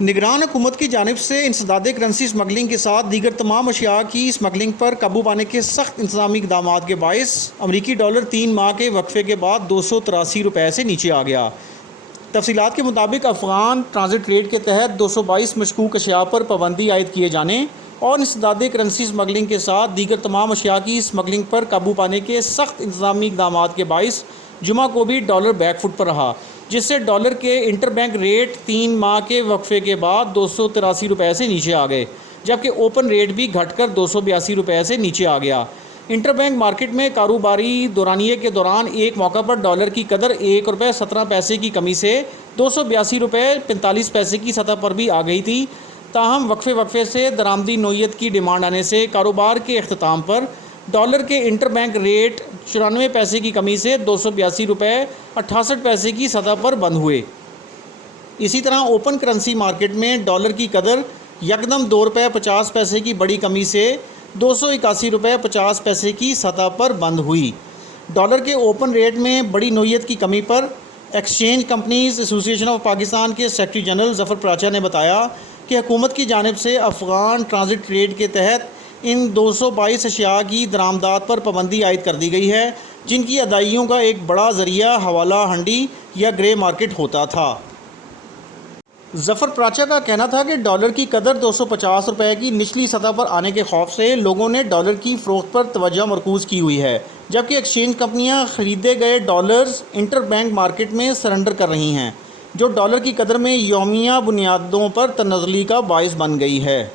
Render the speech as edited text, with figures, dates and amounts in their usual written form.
نگران حکومت کی جانب سے انسداد کرنسی اسمگلنگ کے ساتھ دیگر تمام اشیاء کی اسمگلنگ پر قابو پانے کے سخت انتظامی اقدامات کے باعث امریکی ڈالر 3 ماہ کے وقفے کے بعد 283 روپے سے نیچے آ گیا۔ تفصیلات کے مطابق افغان ٹرانزٹ ریٹ کے تحت 222 مشکوک اشیاء پر پابندی عائد کیے جانے اور انسداد کرنسی اسمگلنگ کے ساتھ دیگر تمام اشیاء کی اسمگلنگ پر قابو پانے کے سخت انتظامی اقدامات کے باعث جمعہ کو بھی ڈالر بیک فٹ پر رہا، جس سے ڈالر کے انٹر بینک ریٹ 3 ماہ کے وقفے کے بعد 283 روپے سے نیچے آ گئے، جبکہ اوپن ریٹ بھی گھٹ کر 282 روپے سے نیچے آ گیا۔ انٹر بینک مارکیٹ میں کاروباری دورانیے کے دوران ایک موقع پر ڈالر کی قدر 1 روپے 17 پیسے کی کمی سے 282 روپے 45 پیسے کی سطح پر بھی آ گئی تھی، تاہم وقفے سے درآمدی نوعیت کی ڈیمانڈ آنے سے کاروبار کے اختتام پر ڈالر کے انٹر بینک ریٹ 94 پیسے کی کمی سے 282 روپے 68 پیسے کی سطح پر بند ہوئے۔ اسی طرح اوپن کرنسی مارکیٹ میں ڈالر کی قدر یکدم 2 روپے 50 پیسے کی بڑی کمی سے 281 روپے 50 پیسے کی سطح پر بند ہوئی۔ ڈالر کے اوپن ریٹ میں بڑی نوعیت کی کمی پر ایکسچینج کمپنیز ایسوسی ایشن آف پاکستان کے سیکرٹری جنرل ظفر پراچا نے بتایا کہ حکومت کی جانب سے افغان ٹرانزٹ ریٹ کے تحت ان 222 اشیاء کی درآمدات پر پابندی عائد کر دی گئی ہے، جن کی ادائیگیوں کا ایک بڑا ذریعہ حوالہ ہنڈی یا گرے مارکیٹ ہوتا تھا۔ ظفر پراچا کا کہنا تھا کہ ڈالر کی قدر 250 روپے کی نچلی سطح پر آنے کے خوف سے لوگوں نے ڈالر کی فروخت پر توجہ مرکوز کی ہوئی ہے، جبکہ ایکسچینج کمپنیاں خریدے گئے ڈالرز انٹر بینک مارکیٹ میں سرنڈر کر رہی ہیں، جو ڈالر کی قدر میں یومیہ بنیادوں پر تنزلی کا باعث بن گئی ہے۔